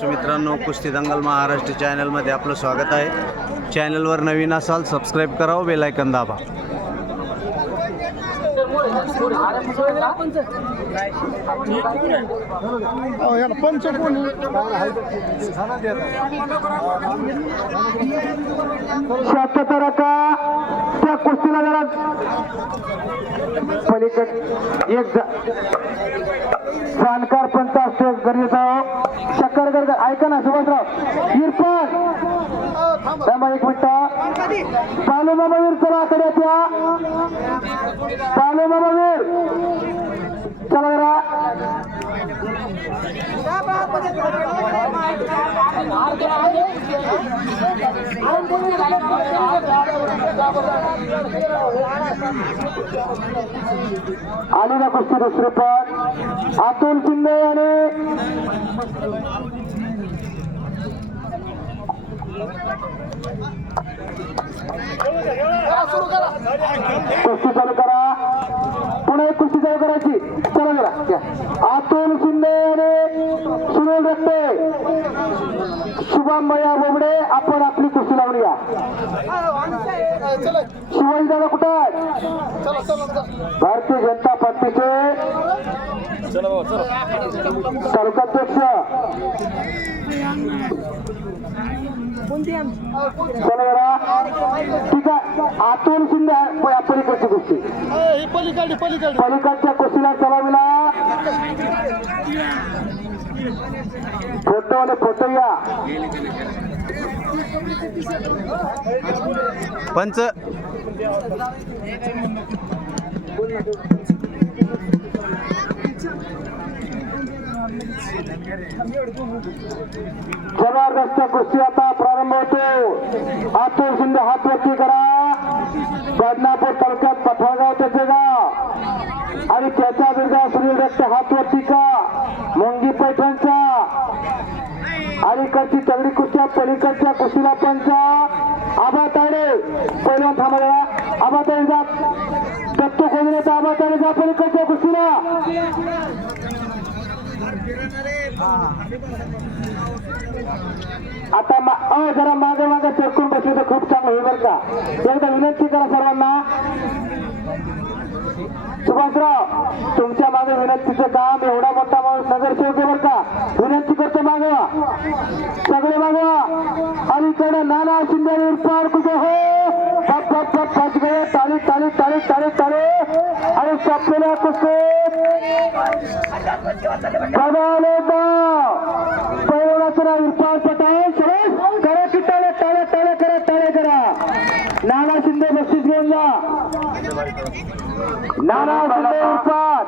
मित्रांनो, कुस्ती दंगल महाराष्ट्र चॅनलमध्ये आपलं स्वागत आहे। चॅनलवर नवीन असाल सबस्क्राईब करा व बेल आयकॉन दाबा। त्या कुस्तीला जरा पलीकड एक जाणकार पंच असतो गरजेचा शक्करकर ऐका ना सुभाषराव इरफान थांबा एक मिनिट चालू मामावीर चला आकडे त्या चालू मामावीर चला जरा आली ना कुस्ती दुसरे पण अतुल शिंदे आणि कुस्ती चालू करा पुन्हा एक कुस्ती चालू करायची चला जरा अतुल शिंदे आणि सुनील रट्टे शुभम भैया बोबडे आपण आपली कुस्ती लावूया। शिवाजी दादा कुठे आहे? भारतीय जनता पार्टीचे तालुकाध्यक्ष ठीक आहे अतुल शिंदे पलीकडची कुस्ती पलीकडच्या कुस्तीला चलाविला फोटो आणि फोटो या पंच जबरदस्त कुस्ती आता प्रारंभ होतो। अतुल शिंदे हात वरती करा। बदनापूर तालुक्यात पठाळगाव त्याचे गाव आणि त्याचा दुर्गा सुनील रट्टे हात वरती का मोंगी पैठणचा अलीकडची तगडी कुस्त्या पलीकडच्या कुस्तीला पंचा आबा ताडे पहिल्या थांबला आबा ताडे जात दत्तू कोंडरेचा आबा ताडे जा पलीकडच्या कुस्तीला आता जरा मागे मागे सरकून बसले तर खूप चांगलं होईल बरं का। एकदा विनंती करा सर्वांना सुभाषराव तुमच्या मागे विनंतीचं काम एवढा मोठा माणूस नगरसेवक आहे बरं का। विनंती करतो मागवा सगळे मागवा अलीकडे नाना शिंदे इरफान कुठे हो पाच गए ताली ताली ताली ताली ताली आणि संपलेल्या कुस्तीत पहिला इरफान पटाय करा की टाळे टाळे टाळे करा टाळे करा। नाना शिंदे बक्षीस घेऊन जा। नाना शिंदे इरफान